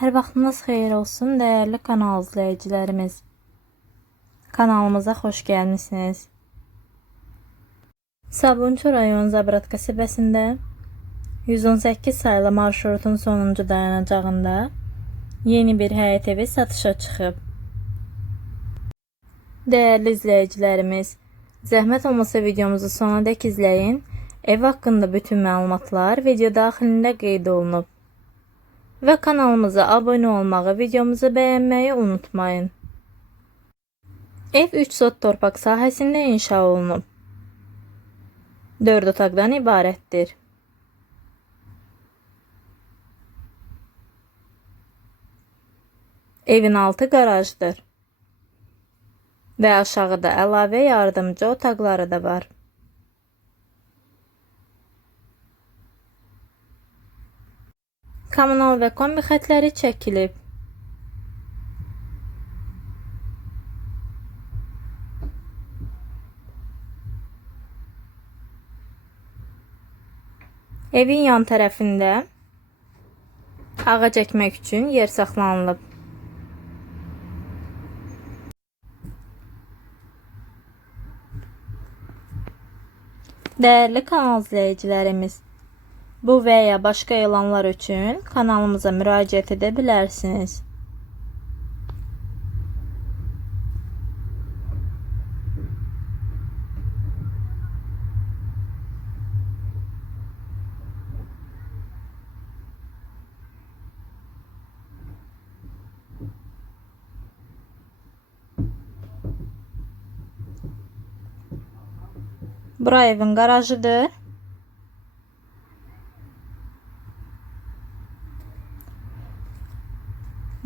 Hər vaxtınız xeyir olsun, dəyərli kanal izləyicilərimiz. Kanalımıza xoş gəlmisiniz. Sabunçu rayon Zabrat qəsəbəsində 118 saylı marşrutun sonuncu dayanacağında yeni bir həyət evi satışa çıxıb. Dəyərli izləyicilərimiz, zəhmət olmasa videomuzu sona dək izləyin. Ev haqqında bütün məlumatlar video daxilində qeyd olunub. Və kanalımıza abunə olmağı, videomuzu bəyənməyi unutmayın. Ev 3 sot torpaq sahəsində inşa olunub. 4 otaqdan ibarətdir. Evin altı qarajdır. Və aşağıda əlavə yardımcı otaqları da var. Kommunal və kombi xətləri çəkilib. Evin yan tərəfində ağac əkmək üçün yer saxlanılıb. Dəyərli kanal izləyicilərimiz, bu və ya başqa elanlar üçün kanalımıza müraciət edə bilərsiniz. Bura evin garajıdır.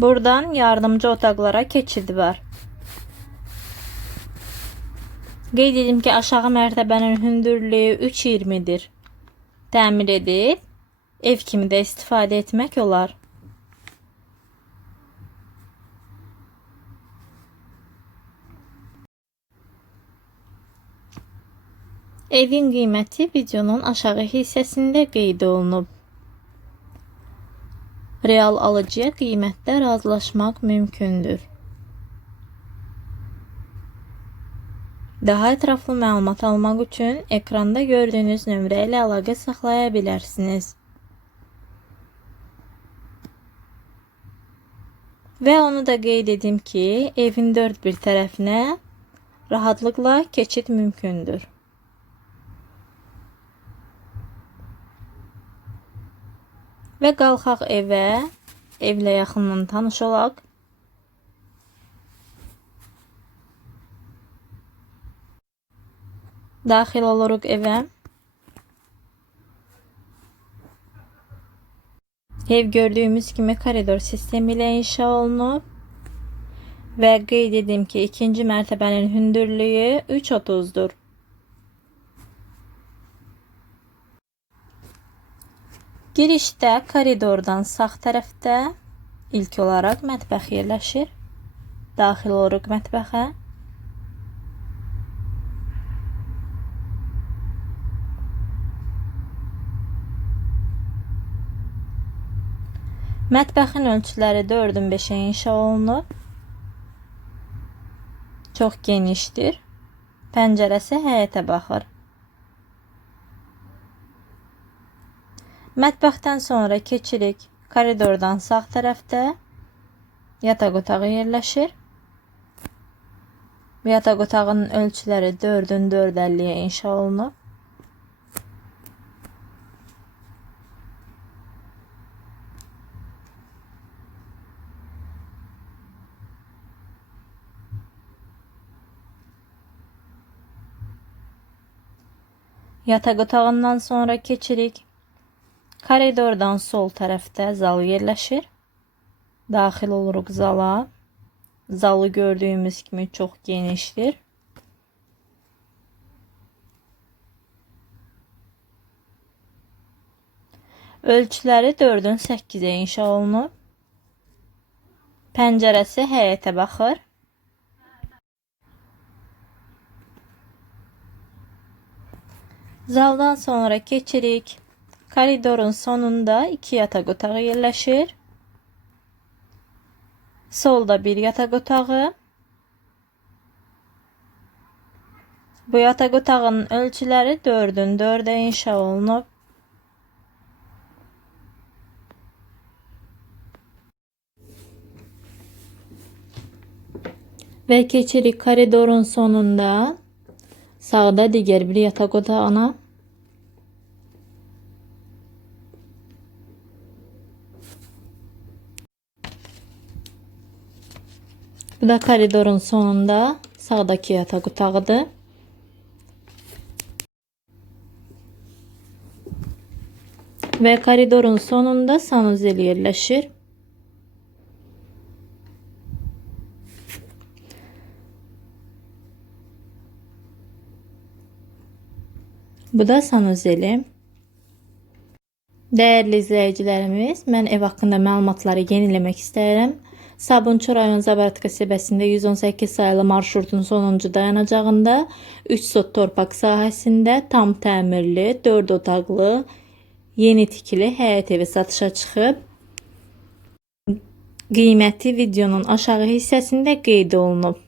Buradan yardımcı otaqlara keçid var. Qeyd edim ki, aşağı mərtəbənin hündürlüyü 3.20-dir. Təmir edib ev kimi də istifadə etmək olar. Evin qiyməti videonun aşağı hissəsində qeyd olunub. Real alıcıya qiymətdə razılaşmaq mümkündür. Daha ətraflı məlumat almaq üçün ekranda gördüyünüz nömrə ilə əlaqə saxlaya bilərsiniz. Və onu da qeyd edim ki, evin dörd bir tərəfinə rahatlıqla keçid mümkündür. Və qalxaq evə, evlə yaxından tanış olaq. Daxil oluruq evə. Ev gördüyümüz kimi koridor sistemi ilə inşa olunub. Və qeyd edim ki, ikinci mərtəbənin hündürlüyü 3.30-dur. Girişdə koridordan sağ tərəfdə ilk olaraq mətbəx yerləşir. Daxil oluruq mətbəxə. Mətbəxin ölçüləri 4-ün 5-ə inşa olunub. Çox genişdir. Pəncərəsi həyətə baxır. Mətbəxdən sonra keçirik koridordan sağ tərəfdə yataq otağı yerləşir. Yataq otağının ölçüləri 4-ün 4.50-yə inşa olunub. Yatak otağından sonra keçirik. Koridordan sol tərəfdə zal yerləşir. Daxil oluruq zala. Zalı gördüyümüz kimi çox genişdir. Ölçüləri 4-ün 8-ə inşa olunub. Pəncərəsi həyətə baxır. Zaldan sonra keçirik. Koridorun sonunda iki yatak otağı yerləşir. Solda bir yataq otağı. Bu yataq otağının ölçüləri 4-ün 4-ə inşa olunub. Və keçirik koridorun sonunda sağda digər bir yataq otağına. Bu da koridorun sonunda sağdaki yatak otağıdır. Ve koridorun sonunda sanuzel yerleşir. Bu da sanuzeli. Değerli izləyicilərimiz, mən ev haqqında məlumatları yeniləmək istəyirəm. Sabunçu rayon Zabarat qəsəbəsində 118 sayılı marşrutun sonuncu dayanacağında 3 sot torpaq sahəsində tam təmirli, 4 otaqlı, yeni tikili həyət evi satışa çıxıb. Qiyməti videonun aşağı hissəsində qeyd olunub.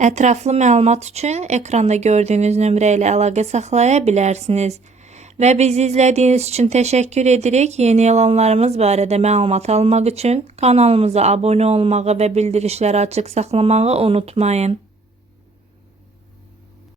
Ətraflı məlumat üçün ekranda gördüyünüz nömrə ilə əlaqə saxlaya bilərsiniz. Və bizi izlədiyiniz üçün təşəkkür edirik. Yeni elanlarımız barədə məlumat almaq üçün kanalımıza abunə olmağı və bildirişləri açıq saxlamağı unutmayın.